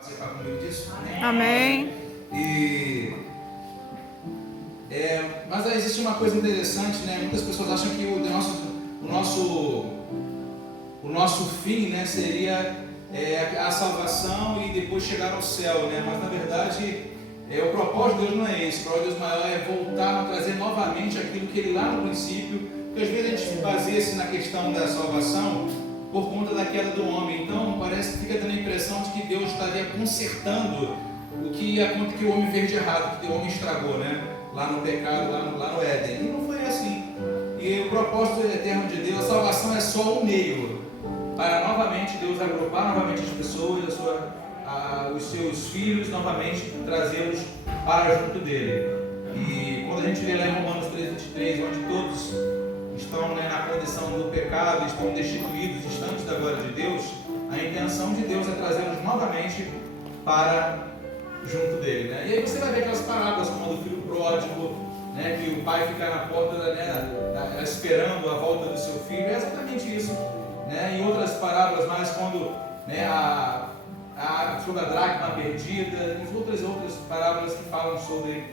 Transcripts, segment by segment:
Participar comigo disso? Amém. Mas aí existe uma coisa interessante, né? Muitas pessoas acham que o nosso fim, né, seria a salvação e depois chegar ao céu, né? Mas na verdade o propósito de Deus não é esse. O propósito de Deus maior é voltar a trazer novamente aquilo que Ele lá no princípio, porque às vezes a gente baseia-se na questão da salvação por conta da queda do homem. Então parece que fica dando a impressão de que Deus estaria consertando o que o homem fez de errado, que o homem estragou, né? Lá no pecado, lá no Éden. E não foi assim. E o propósito eterno de Deus, a salvação é só um meio para novamente Deus agrupar novamente as pessoas, os seus filhos, novamente trazê-los para junto dele. E quando a gente lê lá em Romanos 3:23, onde todos estão, né, na condição do pecado, estão destituídos, distantes da glória de Deus, a intenção de Deus é trazê-los novamente para junto dele, né? E aí você vai ver aquelas parábolas como a do filho pródigo, né, que o pai fica na porta, né, esperando a volta do seu filho. É exatamente isso, né? Em outras parábolas mais, quando, né, sobre a dracma perdida, e outras parábolas que falam sobre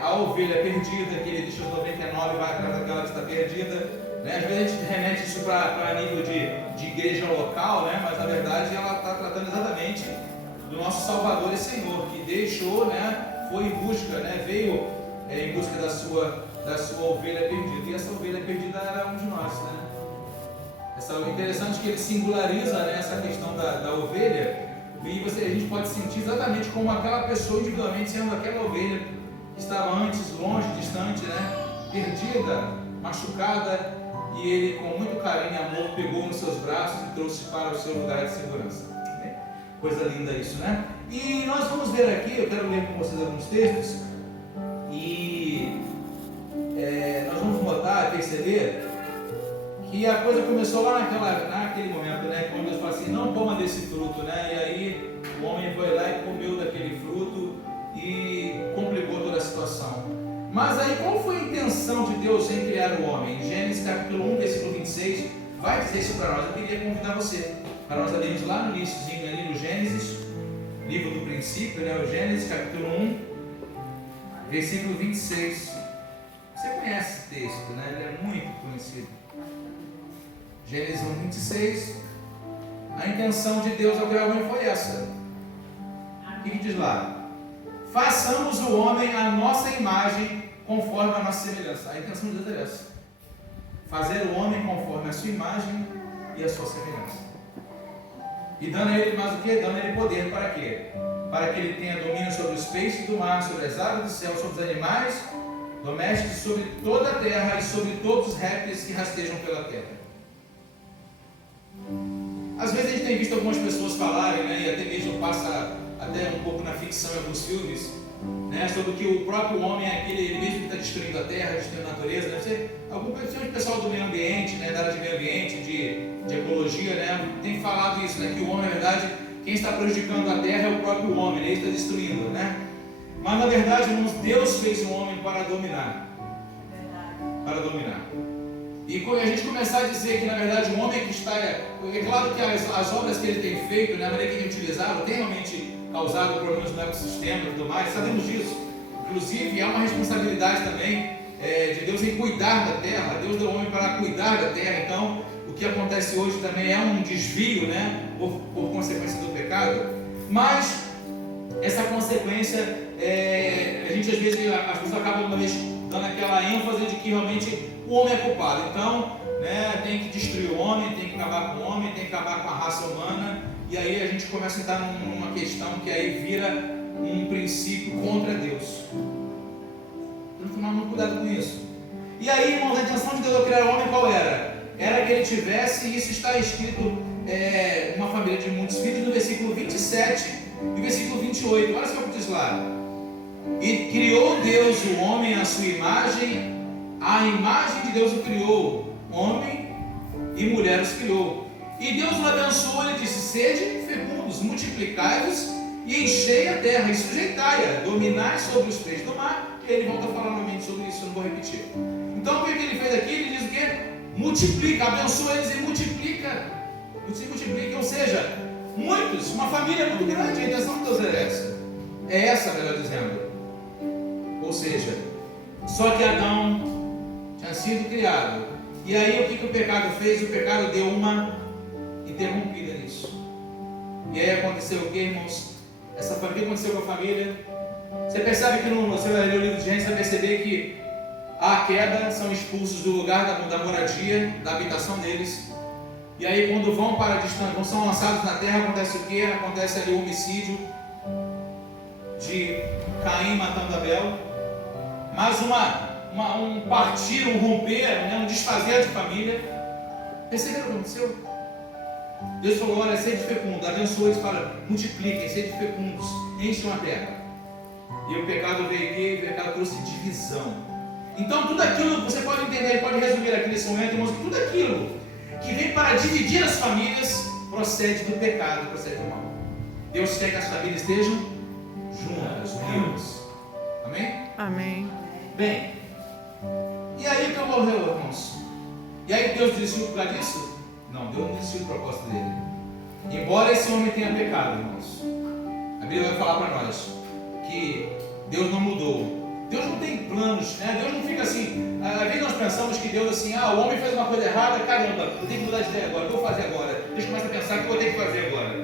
a ovelha perdida, que ele deixa os 99 e vai atrás daquela que está perdida, né? Às vezes a gente remete isso para nível de igreja local, né? Mas na verdade ela está tratando exatamente do nosso Salvador e Senhor, que deixou, né, foi em busca, né, veio em busca da sua ovelha perdida. E essa ovelha perdida era um de nós, né? Interessante que ele singulariza, né, essa questão da ovelha, e a gente pode sentir exatamente como aquela pessoa individualmente sendo aquela ovelha que estava antes longe, distante, né, perdida, machucada, e ele com muito carinho e amor pegou nos seus braços e trouxe para o seu lugar de segurança. Coisa linda isso, né? E nós vamos ver aqui, eu quero ler com vocês alguns textos, e nós vamos notar, perceber que a coisa começou lá naquele momento, né? Quando Deus fala assim, não coma desse fruto, né? E aí o homem foi lá e comeu daquele fruto e complicou toda a situação. Mas aí qual foi a intenção de Deus em criar o homem? Em Gênesis capítulo 1, versículo 26, vai dizer isso para nós. Eu queria convidar você para nós lermos lá no iníciozinho, ali no Gênesis, livro do princípio, né? O Gênesis capítulo 1, versículo 26. Você conhece esse texto, né? Ele é muito conhecido. Gênesis 1, 26. A intenção de Deus ao criar o homem foi essa. O que diz lá? Façamos o homem à nossa imagem, conforme a nossa semelhança. A intenção de Deus é essa. Fazer o homem conforme a sua imagem e a sua semelhança. E dando a ele mais o que? Dando a ele poder para quê? Para que ele tenha domínio sobre os peixes do mar, sobre as aves do céu, sobre os animais domésticos, sobre toda a terra e sobre todos os répteis que rastejam pela terra. Às vezes a gente tem visto algumas pessoas falarem, né, e até mesmo passa até um pouco na ficção em alguns filmes, né, sobre que o próprio homem é aquele, ele mesmo que está destruindo a terra, destruindo a natureza, né? Algum pessoal do meio ambiente, né, da área de meio ambiente, de ecologia, né, tem falado isso, né, que o homem, na verdade, quem está prejudicando a terra é o próprio homem, ele está destruindo, né? Mas na verdade, irmãos, Deus fez o homem para dominar. Para dominar. E quando a gente começar a dizer que na verdade o homem que está, é claro que as obras que ele tem feito, né, a maneira que ele tem utilizado, tem realmente causado problemas no ecossistema e tudo mais, sabemos disso. Inclusive, há uma responsabilidade também de Deus em cuidar da terra. Deus deu o homem para cuidar da terra. Então, o que acontece hoje também é um desvio, né, por consequência do pecado. Mas essa consequência, a gente às vezes, as pessoas acabam uma vez dando aquela ênfase de que realmente o homem é culpado. Então, né, tem que destruir o homem, tem que acabar com o homem, tem que acabar com a raça humana. E aí a gente começa a entrar numa questão que aí vira um princípio contra Deus. Temos que tomar muito cuidado com isso. E aí, irmãos, a intenção de Deus ao criar o homem qual era? Era que ele tivesse, e isso está escrito uma família de muitos filhos, no versículo 27 e versículo 28. Olha só o que diz lá. E criou Deus o homem à sua imagem, a imagem de Deus o criou, homem e mulher os criou. E Deus o abençoou e disse: sede fecundos, multiplicai-vos e enchei a terra e sujeitai-a, dominai sobre os peixes do mar. E ele volta a falar novamente sobre isso, eu não vou repetir. Então o que ele fez aqui? Ele diz o quê? Multiplica, abençoa eles e multiplica. Se multiplica, ou seja, Muitos, uma família muito grande, a intenção de Deus era essa. É essa, melhor dizendo. Ou seja, só que Adão tinha sido criado. E aí o que o pecado fez? O pecado deu uma interrompida nisso. E aí aconteceu o que, irmãos? Essa família, o que aconteceu com a família? Você percebe que você vai ler o livro de Gênesis, vai perceber que a queda, são expulsos do lugar da moradia, da habitação deles. E aí quando vão para a distância, quando são lançados na terra, acontece o que? Acontece ali o homicídio de Caim matando Abel. Mais um partir, um romper, né? Um desfazer de família. Perceberam o que aconteceu? Deus falou, olha, sede fecundo, abençoa eles, fala, multipliquem, sede fecundos, enchem a terra. E o pecado veio aqui, o pecado trouxe divisão. Então tudo aquilo, você pode entender, pode resumir aqui nesse momento, irmãos, que tudo aquilo que vem para dividir as famílias, procede do pecado, procede do mal. Deus quer que as famílias estejam juntas, unidas. Amém? Amém. Bem, e aí o que ocorreu, irmãos? E aí Deus desistiu por causa disso? Não, Deus não desistiu do propósito dele. Embora esse homem tenha pecado, irmãos, a Bíblia vai falar para nós que Deus não mudou. Deus não tem planos, né? Deus não fica assim. Às vezes nós pensamos que Deus assim, o homem fez uma coisa errada, caramba, eu tenho que mudar de ideia agora, o que eu vou fazer agora? Deus começa a pensar o que eu vou ter que fazer agora.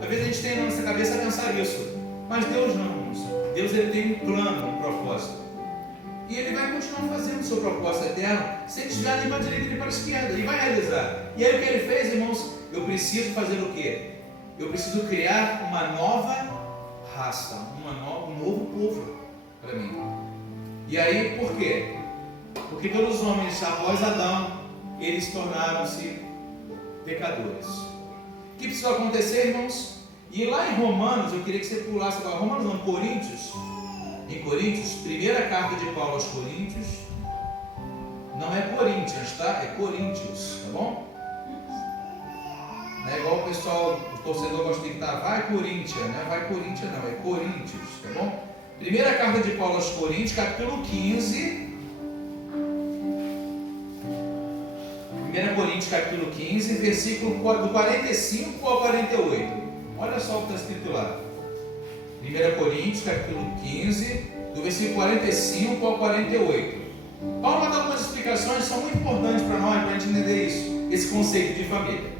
Às vezes a gente tem na nossa cabeça a pensar isso, mas Deus não, irmãos. Deus ele tem um plano, um propósito. E ele vai continuar fazendo o seu propósito eterno, sem desviar nem para a direita nem para a esquerda, e vai realizar. E aí o que ele fez, irmãos? Eu preciso fazer o quê? Eu preciso criar uma nova raça, um novo povo para mim. E aí por quê? Porque todos os homens após Adão, eles tornaram-se pecadores. O que precisou acontecer, irmãos? E lá em Romanos, eu queria que você pulasse agora, Romanos não, Coríntios. Em Coríntios, primeira carta de Paulo aos Coríntios, não é Coríntios, tá? É Coríntios, tá bom? Não é igual o pessoal, o torcedor gosta de gritar, vai Corinthians, não é vai Corinthians não, é Coríntios, tá bom? Primeira carta de Paulo aos Coríntios, capítulo 15. 1 Coríntios, capítulo 15, versículo do 45 ao 48. Olha só o que está escrito lá. 1 Coríntios, capítulo 15, do versículo 45 ao 48. Paulo vai dar algumas explicações que são muito importantes para nós, para a gente entender isso, esse conceito de família,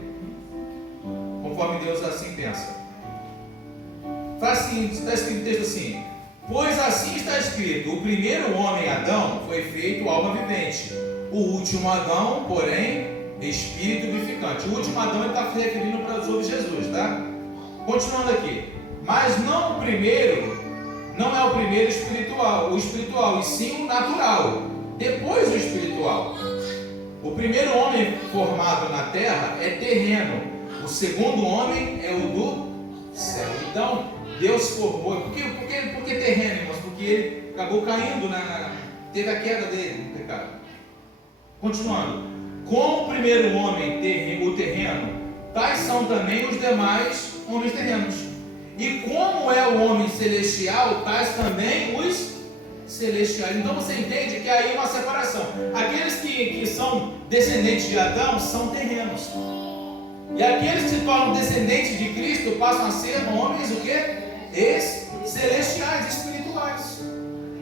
conforme Deus assim pensa. Faz assim, está escrito o texto assim: pois assim está escrito, o primeiro homem, Adão, foi feito alma vivente, o último Adão, porém, espírito vivificante. O último Adão ele está se referindo para sobre Jesus, tá? Continuando aqui. Mas não o primeiro, não é o primeiro o espiritual, e sim o natural, depois o espiritual. O primeiro homem formado na terra é terreno, o segundo homem é o do céu. Então, Deus formou. Por que terreno, irmãos? Porque ele acabou caindo, teve a queda dele no pecado. Continuando. Como o primeiro homem, o terreno, tais são também os demais homens terrenos. E como é o homem celestial, tais também os celestiais. Então você entende que aí uma separação. Aqueles que são descendentes de Adão são terrenos. E aqueles que se tornam descendentes de Cristo passam a ser homens o quê? Celestiais, espirituais.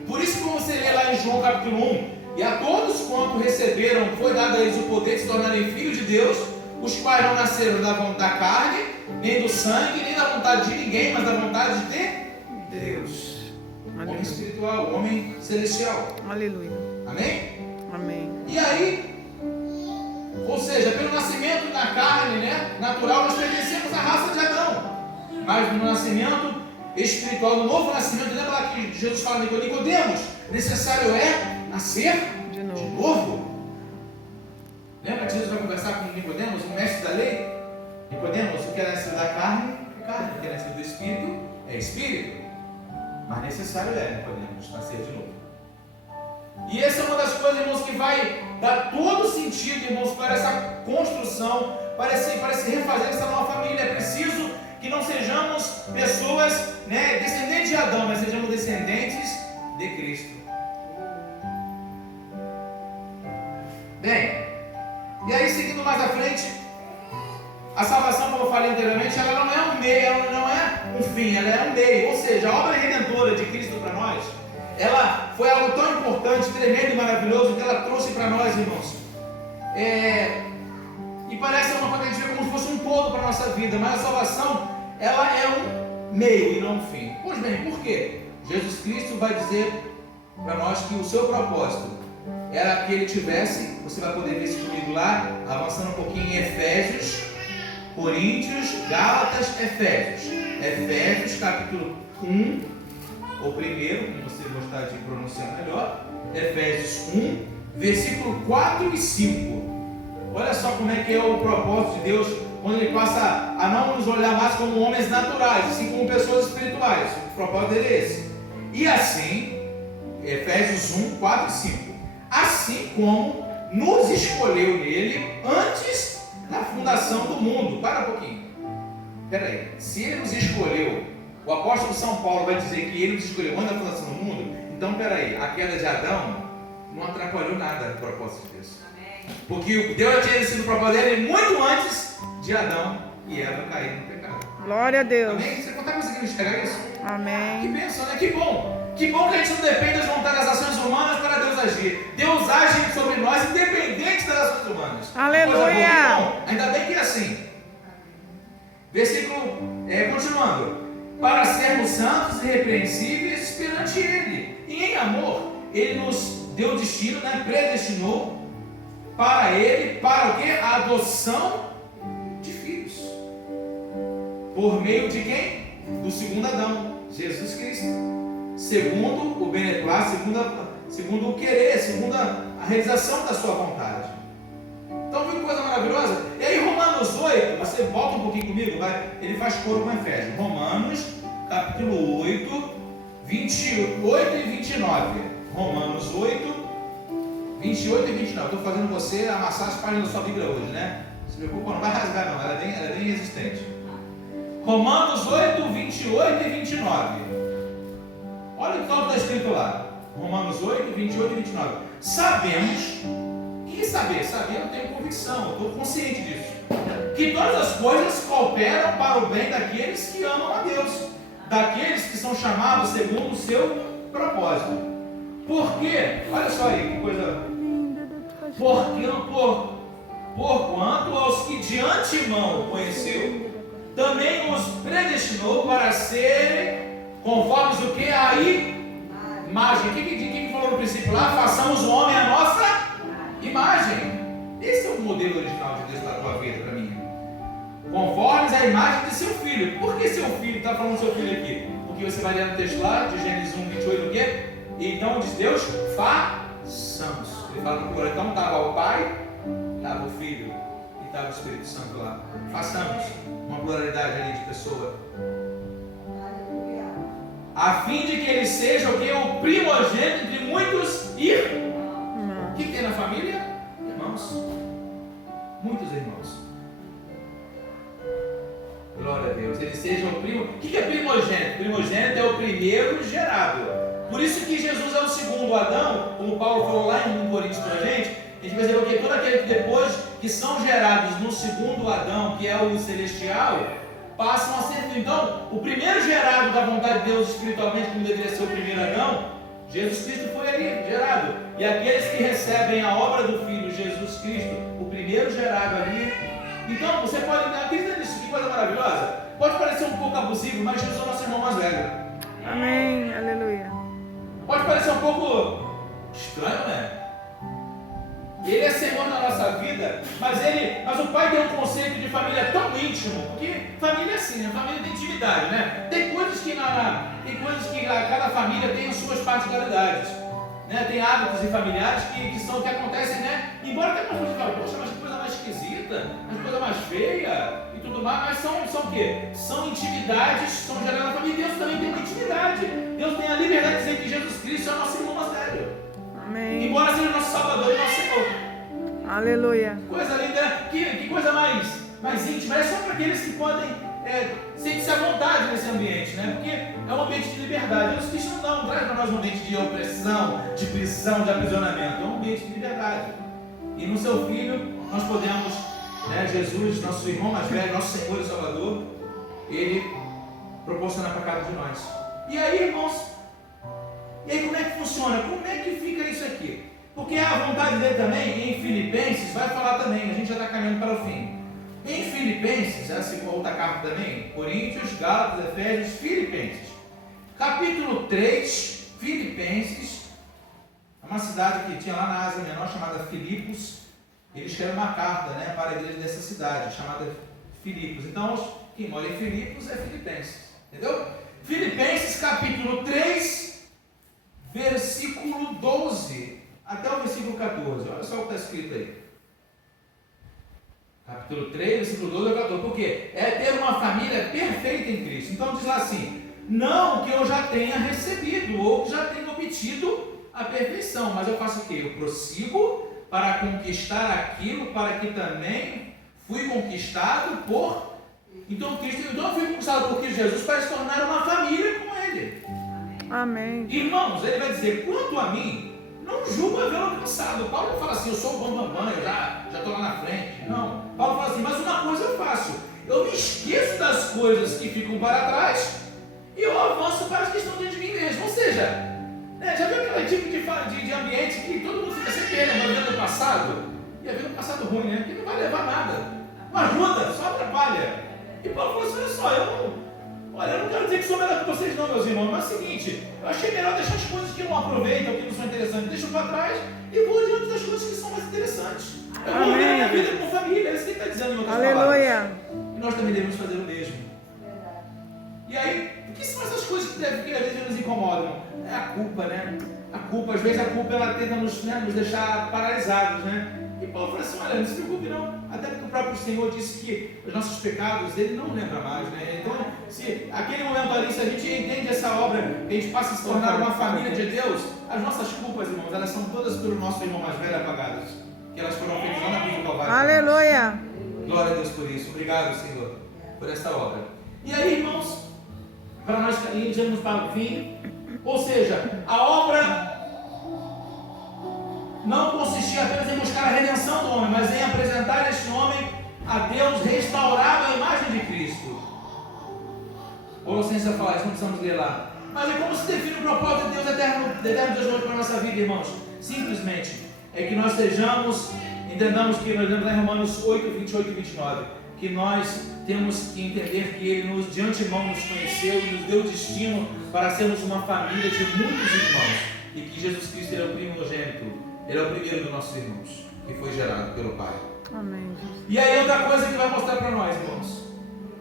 Por isso que você lê lá em João capítulo 1, e a todos quanto receberam, foi dado a eles o poder de se tornarem filhos de Deus, os quais não nasceram da carne, nem do sangue, nem da vontade de ninguém, mas da vontade de Deus. Aleluia. Homem espiritual, homem celestial. Aleluia. Amém? Amém. E aí, ou seja, pelo nascimento da carne, natural, nós pertencemos à raça de Adão. Mas no nascimento espiritual, no novo nascimento, lembra lá que Jesus fala de Nicodemos? Necessário é nascer de novo. Lembra que Jesus vai conversar com Nicodemos, o mestre da lei? Nicodemos, o que é nascido da carne é carne, o que é nascido do espírito é espírito. Mas necessário é, Nicodemos, nascer de novo. E essa é uma das coisas, irmãos, que vai dar todo sentido, irmãos, para essa construção, para se refazer essa nova família. É preciso que não sejamos pessoas, descendentes de Adão, mas sejamos descendentes de Cristo. Bem, e aí seguindo mais à frente, a salvação, como eu falei anteriormente, ela não é um meio, ela não é um fim, ela é um meio. Ou seja, a obra redentora de Cristo para nós, ela foi algo tão importante, tremendo e maravilhoso que ela trouxe para nós, irmãos. E parece uma coisa que a gente vê como se fosse um todo para a nossa vida, mas a salvação, ela é um meio e não um fim. Pois bem, por quê? Jesus Cristo vai dizer para nós que o seu propósito era que ele tivesse, você vai poder ver isso comigo lá, avançando um pouquinho em Efésios, Coríntios, Gálatas, Efésios capítulo 1, ou primeiro, como você gostar de pronunciar melhor, Efésios 1, versículo 4 e 5. Olha só como é que é o propósito de Deus, quando ele passa a não nos olhar mais como homens naturais, assim como pessoas espirituais. O propósito dele é esse. E assim, Efésios 1, 4 e 5. Assim como nos escolheu nele antes da fundação do mundo. Para um pouquinho. Espera aí. Se ele nos escolheu, o apóstolo São Paulo vai dizer que ele nos escolheu antes da fundação do mundo. Então, espera aí. A queda de Adão não atrapalhou nada no propósito de Deus. Porque Deus já tinha exercido o propósito dele muito antes de Adão e Eva caírem no pecado. Glória a Deus. Amém? Você está conseguindo enxergar isso? Amém. Que bênção, né? Que bom. Que bom que a gente não depende das vontades das ações humanas para Deus agir. Deus age sobre nós independente das ações humanas. Aleluia. Bom, ainda bem que é assim. Versículo, continuando. Para sermos santos e irrepreensíveis perante Ele. E em amor, Ele nos deu destino, né? Predestinou para Ele, para o quê? A adoção de filhos. Por meio de quem? Do segundo Adão, Jesus Cristo. Segundo o beneplácito, segundo o querer, segundo a realização da sua vontade. Então, viu que coisa maravilhosa? E aí, Romanos 8, você volta um pouquinho comigo, vai? Ele faz coro com Efésios. Romanos, capítulo 8, 28 e 29. Romanos 8, 28 e 29. Estou fazendo você amassar as páginas da sua Bíblia hoje, né? Não se preocupa, não vai rasgar, não. Ela é bem resistente. Romanos 8, 28 e 29. Olha o que está escrito lá. Romanos 8, 28 e 29. Sabemos. O que é saber? Saber, eu tenho convicção, eu estou consciente disso. Que todas as coisas cooperam para o bem daqueles que amam a Deus, daqueles que são chamados segundo o seu propósito. Porque, olha só aí, que coisa. Porquanto aos que de antemão conheceu, também os predestinou para serem conformes o que? A imagem. O que falou no princípio lá? Façamos o homem a nossa imagem. Esse é o modelo original de Deus para a tua vida, para mim. Conformes à imagem de seu filho. Por que seu filho? Está falando seu filho aqui? Porque você vai ler no texto lá, de Gênesis 1, 28, o quê? Então diz Deus, façamos. Ele fala no plural. Então estava o Pai, estava o Filho e estava o Espírito Santo lá. Façamos. Uma pluralidade ali de pessoa. A fim de que ele seja o quê? O primogênito entre muitos irmãos. O que tem na família? Irmãos. Muitos irmãos. Glória a Deus. Ele seja o primo. O que é primogênito? Primogênito é o primeiro gerado. Por isso que Jesus é o segundo Adão, como Paulo falou lá em 1 Coríntios para a gente vai dizer o que? Todo aquele que depois que são gerados no segundo Adão, que é o celestial, passam a ser. Então, o primeiro gerado da vontade de Deus espiritualmente, como deveria ser o primeiro Adão, Jesus Cristo foi ali gerado. E aqueles que recebem a obra do Filho Jesus Cristo, o primeiro gerado ali. Então, você pode acreditar nisso, que coisa maravilhosa. Pode parecer um pouco abusivo, mas Jesus é o nosso irmão mais velho. Amém, aleluia. Pode parecer um pouco estranho, né? Ele é Senhor na nossa vida, mas o Pai tem um conceito de família tão íntimo, porque família é assim, né? Família tem intimidade, né? Tem coisas que cada família tem as suas particularidades, né? Tem hábitos e familiares que acontecem, né? Embora até algumas pessoas falem, poxa, mas que coisa mais esquisita, mas coisa mais feia e tudo mais, mas são o quê? São intimidades, são geradas na família. Deus também tem uma intimidade. Deus tem a liberdade de dizer que Jesus Cristo é o nosso irmão mais velho. Amém. Embora seja o nosso Salvador e nosso Senhor. Aleluia. Coisa linda, que coisa mais íntima. É só para aqueles que podem sentir-se à vontade nesse ambiente, né? Porque é um ambiente de liberdade. Jesus Cristo não traz para nós um ambiente de opressão, de prisão, de aprisionamento. É um ambiente de liberdade. E no seu Filho nós podemos né, Jesus, nosso irmão mais velho, nosso Senhor e Salvador, Ele proporciona para cada um de nós. E aí, irmãos, como é que funciona? Como é que fica isso aqui? Porque a vontade dele também, em Filipenses, vai falar também, a gente já está caminhando para o fim. Em Filipenses, essa outra carta também, Coríntios, Gálatas, Efésios, Filipenses. Capítulo 3, Filipenses, é uma cidade que tinha lá na Ásia Menor, chamada Filipos. Ele escreve uma carta, né, para a igreja dessa cidade, chamada Filipos. Então, quem mora em Filipos é Filipenses, entendeu? Filipenses, capítulo 3, versículo 12, até o versículo 14. Olha só o que está escrito aí. Capítulo 3, versículo 12 ao 14. Por quê? É ter uma família perfeita em Cristo. Então diz lá assim: não que eu já tenha recebido ou que já tenha obtido a perfeição, mas eu faço o quê? Eu prossigo para conquistar aquilo para que também fui conquistado por... Então eu fui conquistado por Cristo Jesus para se tornar uma família com Ele. Amém. Irmãos, ele vai dizer: quanto a mim, não julgo haver alcançado. Paulo não fala assim: eu sou o bambambam, eu já estou lá na frente. Não. Paulo fala assim: mas uma coisa eu faço, eu me esqueço das coisas que ficam para trás e eu avanço para as que estão dentro de mim mesmo. Ou seja, né, já viu aquele tipo de ambiente que todo mundo fica sempre lembrando do passado? E havia um passado ruim, né? Que não vai levar nada, não ajuda, só atrapalha. E Paulo falou assim: olha só, eu não quero dizer que sou melhor que vocês não, meus irmãos, mas é o seguinte, eu achei melhor deixar as coisas que não aproveitam, que não são interessantes, deixo para trás e vou adiante das coisas que são mais interessantes. Eu vou viver a minha vida com família, é isso que ele está dizendo em outras palavras. E nós também devemos fazer o mesmo. E aí, o que são essas coisas que às vezes nos incomodam? É a culpa, né? A culpa, às vezes a culpa ela tenta nos deixar paralisados, né? E Paulo fala assim: olha, não se preocupe não, até porque o próprio Senhor disse que os nossos pecados, Ele não lembra mais, né? Então, se aquele momento ali, se a gente entende essa obra, que a gente passa a se tornar uma família de Deus, as nossas culpas, irmãos, elas são todas pelo nosso irmão mais velho apagadas, que elas foram feitas lá na cruz do Calvário. Aleluia! Glória a Deus por isso, obrigado, Senhor, por essa obra. E aí, irmãos, para nós irmos para o fim, ou seja, a obra não consistia apenas em buscar a redenção do homem, mas em apresentar este homem a Deus restaurado à imagem de Cristo. Colossenses fala isso, não precisamos ler lá. Mas é como se define o propósito de Deus eterno de Deus para a nossa vida, irmãos. Simplesmente é que nós entendamos que nós lemos lá em Romanos 8, 28 e 29, que nós temos que entender que Ele de antemão nos conheceu e nos deu destino para sermos uma família de muitos irmãos, e que Jesus Cristo é o primogênito. Ele é o primeiro dos nossos irmãos, que foi gerado pelo Pai. Amém. E aí outra coisa que vai mostrar para nós, irmãos.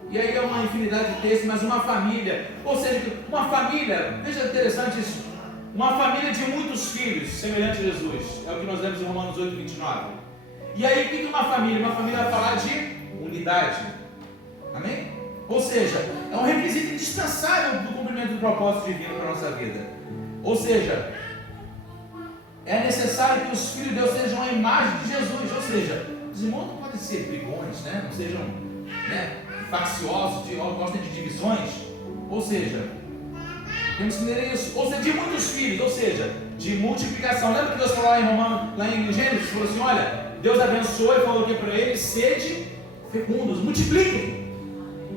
E aí é uma infinidade de textos, mas uma família. Ou seja, uma família, veja interessante isso. Uma família de muitos filhos, semelhante a Jesus. É o que nós lemos em Romanos 8, 29. E aí o que é uma família? Uma família vai falar de unidade. Amém? Ou seja, é um requisito indispensável do cumprimento do propósito divino para a nossa vida. Ou seja, é necessário que os filhos de Deus sejam a imagem de Jesus. Ou seja, os irmãos não podem ser brigões, né? Não sejam, né, facciosos, gostem de divisões. Ou seja, temos que entender isso. Ou seja, de muitos filhos, ou seja, de multiplicação. Lembra que Deus falou lá em Romanos, lá em Gênesis, falou assim: olha, Deus abençoou e falou aqui para eles: sede fecundos, multipliquem.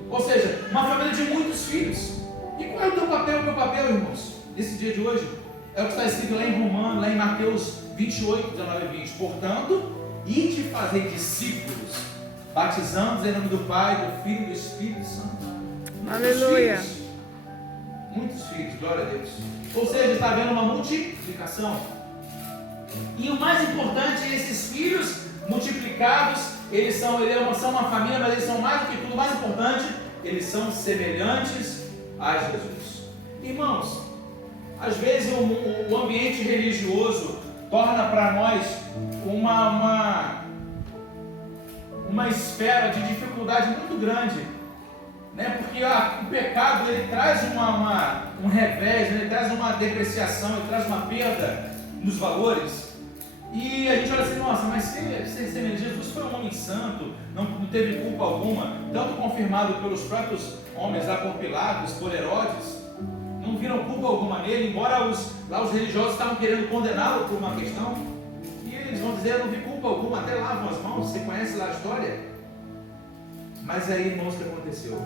Ou seja, uma família de muitos filhos. E qual é o teu papel, o meu papel, irmãos, nesse dia de hoje? É o que está escrito lá em Romanos, lá em Mateus 28, 19 e 20. Portanto, ide fazer discípulos, batizando-os em nome do Pai, do Filho e do Espírito Santo. Aleluia. Muitos filhos, glória a Deus. Ou seja, está havendo uma multiplicação. E o mais importante é esses filhos multiplicados, eles são uma família, mas eles são mais do que tudo, o mais importante, eles são semelhantes a Jesus. Irmãos, às vezes o ambiente religioso torna para nós uma esfera de dificuldade muito grande, né? Porque o pecado ele traz um revés, ele traz uma depreciação, ele traz uma perda nos valores. E a gente olha assim: nossa, mas Jesus foi um homem santo, não teve culpa alguma, tanto confirmado pelos próprios homens lá por Pilatos, por Herodes. Não viram culpa alguma nele, embora os religiosos estavam querendo condená-lo por uma questão. E eles vão dizer: eu não vi culpa alguma, até lavam as mãos. Você conhece lá a história? Mas aí, irmãos, o que aconteceu?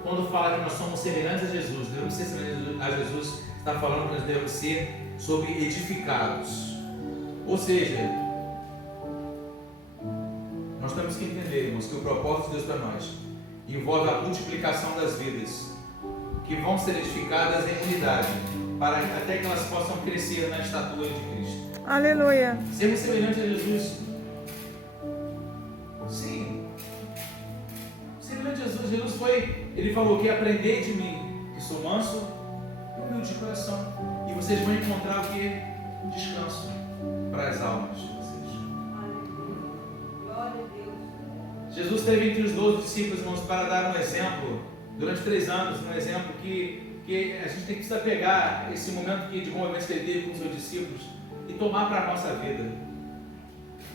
Quando fala que nós somos semelhantes a Jesus, devemos ser semelhantes a Jesus, está falando que nós devemos ser sobre edificados. Ou seja, nós temos que entender, irmãos, que o propósito de Deus para nós envolve a multiplicação das vidas, que vão ser edificadas em unidade, para até que elas possam crescer na estatura de Cristo. Aleluia. Sermos semelhantes a Jesus. Sim. Semelhante a Jesus. Jesus foi, ele falou que aprendei de mim, que sou manso e humilde de coração. E vocês vão encontrar o que? Descanso para as almas de vocês. Glória a Deus. Jesus esteve entre os 12 discípulos, irmãos, para dar um exemplo, durante 3 anos, um exemplo que a gente precisa pegar esse momento de convivência que ele teve com os seus discípulos e tomar para a nossa vida.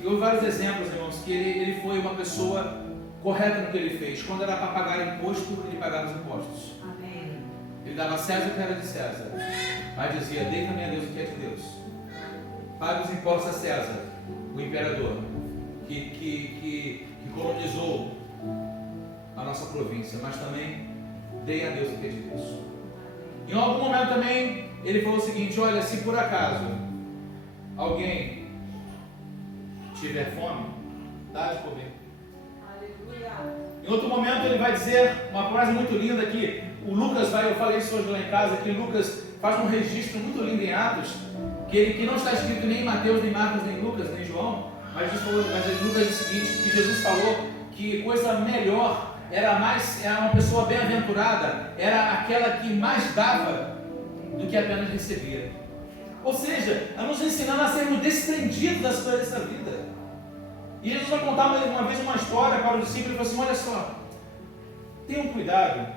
E houve vários exemplos, irmãos, que ele foi uma pessoa correta no que ele fez. Quando era para pagar imposto, ele pagava os impostos. Amém. Ele dava a César o que era de César, mas dizia: dê também a Deus o que é de Deus. Pague os impostos a César, o imperador, que colonizou a nossa província, mas também dê a Deus o que é de Deus. Em algum momento também ele falou o seguinte: olha, se por acaso alguém tiver fome, dá de comer. Aleluia. Em outro momento ele vai dizer uma frase muito linda que o Lucas eu falei isso hoje lá em casa, que Lucas faz um registro muito lindo em Atos, que não está escrito nem em Mateus, nem Marcos, nem Lucas, nem João, mas Lucas diz o seguinte, que Jesus falou que coisa melhor era uma pessoa bem-aventurada, era aquela que mais dava do que apenas recebia. Ou seja, a nos ensinando a sermos desprendidos das coisas dessa vida. E Jesus vai contar uma vez uma história para os discípulos e falou assim: olha só, tenham cuidado,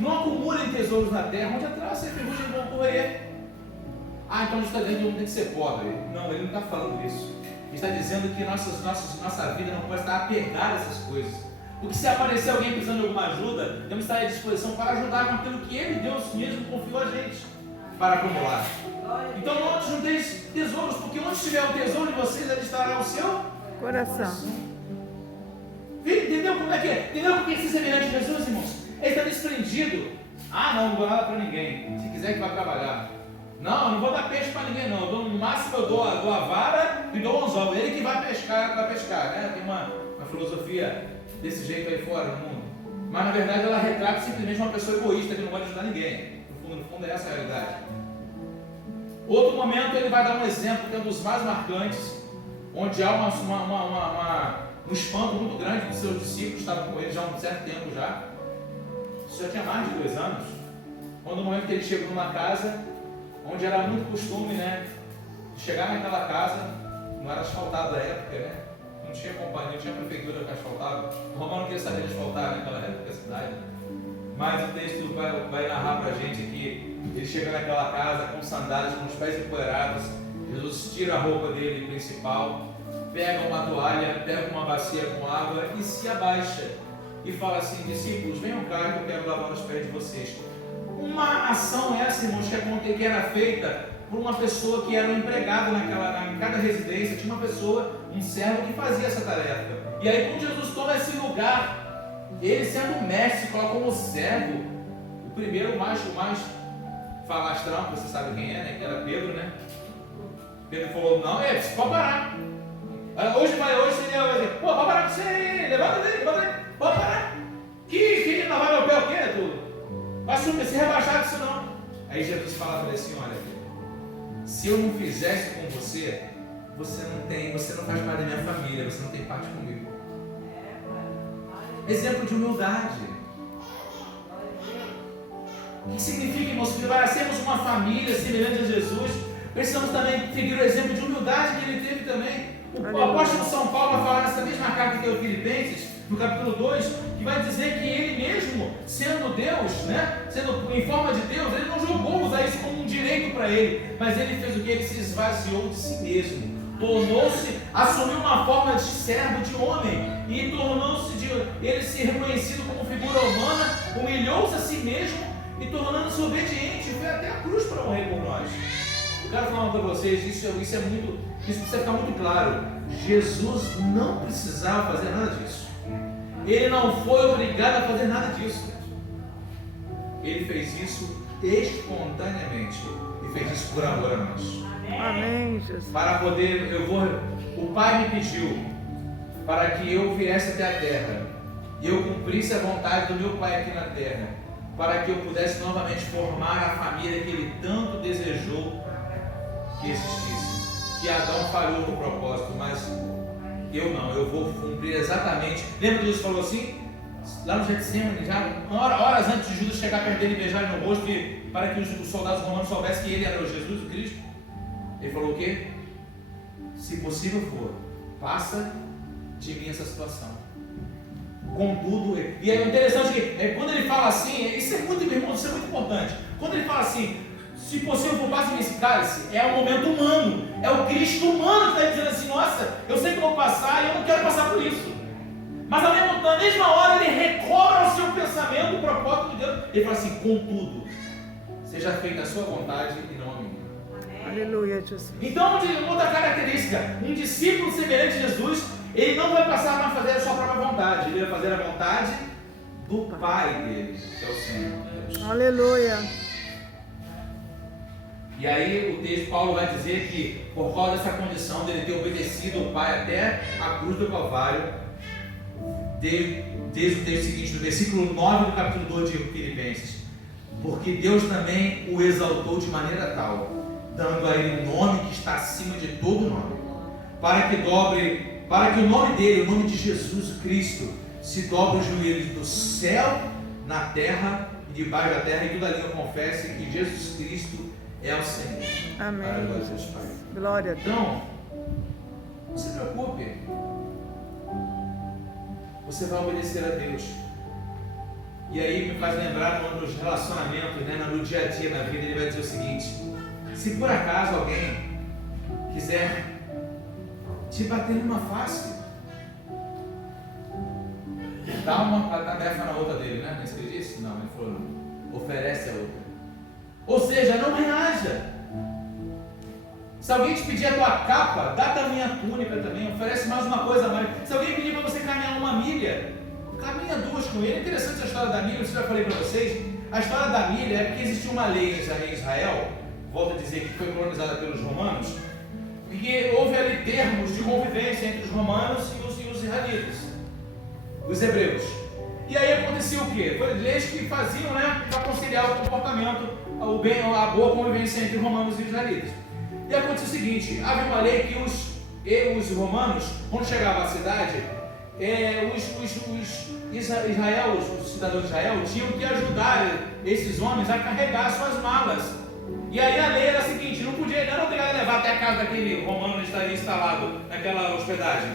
não acumulem tesouros na terra, onde a traça e a ferrugem vão correr. Ah, então Jesus está dizendo que não tem que ser pobre. Não, ele não está falando isso. Ele está dizendo que nossa vida não pode estar apegada a essas coisas. Porque se aparecer alguém precisando de alguma ajuda, temos que estar à disposição para ajudar com aquilo que Ele, Deus mesmo, confiou a gente para acumular. Então não junteis tesouros, porque onde estiver o tesouro de vocês, ali estará o seu Coração. Entendeu como é que é? Entendeu por que ser semelhante a Jesus, irmãos? Ele está desprendido. Ah, não dou nada para ninguém. Se quiser que vá trabalhar. Não vou dar peixe para ninguém, não. No máximo eu dou a vara e dou um anzol. Ele que vai pescar, né? Tem uma filosofia desse jeito aí fora no mundo. Mas na verdade ela retrata simplesmente uma pessoa egoísta que não pode ajudar ninguém. No fundo é essa a realidade. Outro momento ele vai dar um exemplo que é um dos mais marcantes, onde há um espanto muito grande dos seus discípulos, estavam com ele já há um certo tempo já. Isso já tinha mais de 2 anos. Quando no momento que ele chegou numa casa, onde era muito costume, né, de chegar naquela casa, não era asfaltado da época, né? Não tinha companhia, não tinha prefeitura que asfaltava. Roma não queria saber de asfaltar naquela época, a cidade. Mas o texto vai narrar pra gente que ele chega naquela casa com sandálias, com os pés empoeirados. Jesus tira a roupa dele principal, pega uma toalha, pega uma bacia com água e se abaixa. E fala assim: discípulos, venham cá que eu quero lavar os pés de vocês. Uma ação essa, irmãos, que era feita por uma pessoa que era um empregado em cada residência, tinha uma pessoa, um servo que fazia essa tarefa. E aí quando Jesus toma esse lugar, ele sendo mestre, coloca como servo, o primeiro, o mais falastrão, você sabe quem é, né? Que era Pedro, né? Pedro falou: não, pode parar. Hoje seria, vai dizer: pô, pode parar com você aí, levanta aí, pode parar. Que lavar meu pé o quê, tudo? Vai se rebaixar disso não. Aí Jesus fala para ele assim: olha, se eu não fizesse com você, você não faz parte da minha família, você não tem parte comigo. Exemplo de humildade. O que significa, irmãos, que para sermos uma família semelhante a Jesus, precisamos também seguir o exemplo de humildade que ele teve também. O apóstolo São Paulo vai falar nessa mesma carta que é o Filipenses, no capítulo 2, que vai dizer que ele mesmo, sendo Deus, né, sendo em forma de Deus, ele não jogou usar isso como um direito para ele, mas ele fez o que? Ele se esvaziou de si mesmo, assumiu uma forma de servo, de homem, e ele se reconhecido como figura humana, humilhou-se a si mesmo e tornando-se obediente, foi até a cruz para morrer por nós. Eu quero falar para vocês, isso precisa ficar muito claro. Jesus não precisava fazer nada disso. ele não foi obrigado a fazer nada disso. Ele fez isso espontaneamente e fez isso por amor a nós. Amém, Jesus. Para poder, o Pai me pediu para que eu viesse até a terra e eu cumprisse a vontade do meu Pai aqui na terra, para que eu pudesse novamente formar a família que Ele tanto desejou que existisse. Que Adão falhou no propósito, mas eu não, eu vou cumprir exatamente. Lembra que Jesus falou assim? Lá no Getsemane, já horas antes de Judas chegar perto dele e beijar ele no rosto, para que os soldados romanos soubessem que ele era o Jesus, o Cristo. Ele falou o quê? Se possível for, passa de mim essa situação. Contudo, e é interessante que quando ele fala assim, isso é muito importante. Quando ele fala assim, se possível for, passa de mim esse cálice, é um momento humano, é o Cristo humano que está dizendo assim, nossa, eu sei que eu vou passar e eu não quero passar por isso. Mas na mesma hora ele recobra o seu pensamento, o propósito de Deus. Ele fala assim, contudo, seja feita a sua vontade e não a minha. Aleluia, Jesus. Então, outra característica, um discípulo semelhante a Jesus, ele não vai passar a fazer a sua própria vontade, ele vai fazer a vontade do Pai dele, que é o Senhor Deus. Aleluia. E aí o texto, Paulo vai dizer que por causa dessa condição dele ter obedecido o Pai até a cruz do Calvário, desde o texto seguinte, do versículo 9 do capítulo 2 de Filipenses, porque Deus também o exaltou de maneira tal, dando a ele um nome que está acima de todo nome, para que o nome dele, o nome de Jesus Cristo, se dobre os joelhos do céu, na terra e debaixo da terra, e toda língua confesse que Jesus Cristo é o Senhor. Amém. Para a glória de Deus Pai. Glória a Deus. Então, não se preocupe. Você vai obedecer a Deus. E aí me faz lembrar nos relacionamentos, né, no dia a dia, na vida, ele vai dizer o seguinte: se por acaso alguém quiser te bater numa face, dá uma tarefa na outra dele, né? Não é isso que ele disse? Não, ele falou não. Oferece a outra. Ou seja, não reaja. Se alguém te pedir a tua capa, dá também a túnica também, oferece mais uma coisa a mais. Se alguém pedir para você caminhar 1 milha, caminha 2 com ele. É interessante a história da milha, eu já falei para vocês. A história da milha é porque existia uma lei em Israel, volto a dizer que foi colonizada pelos romanos, e houve ali termos de convivência entre os romanos e os israelitas, os hebreus. E aí acontecia o quê? Foi leis que faziam, né, para conciliar o comportamento, a boa convivência entre romanos e israelitas. E aconteceu o seguinte: havia uma lei que os romanos, quando chegavam à cidade, os cidadãos de Israel tinham que ajudar esses homens a carregar suas malas. E aí a lei era a seguinte: não era obrigado a levar até a casa daquele romano que estaria instalado naquela hospedagem.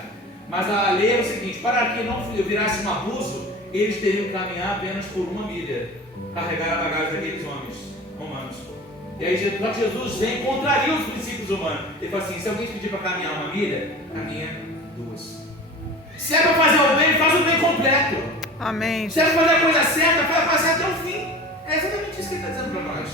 Mas a lei era o seguinte: para que não virasse um abuso, eles teriam que caminhar apenas por 1 milha, carregar a bagagem daqueles homens romanos. E aí Jesus vem e contraria os princípios humanos. Ele fala assim: se alguém te pedir para caminhar 1 milha, caminha 2. Se é para fazer o bem, faz o bem completo. Amém. Se é para fazer a coisa certa, faz até o fim. É exatamente isso que ele está dizendo para nós.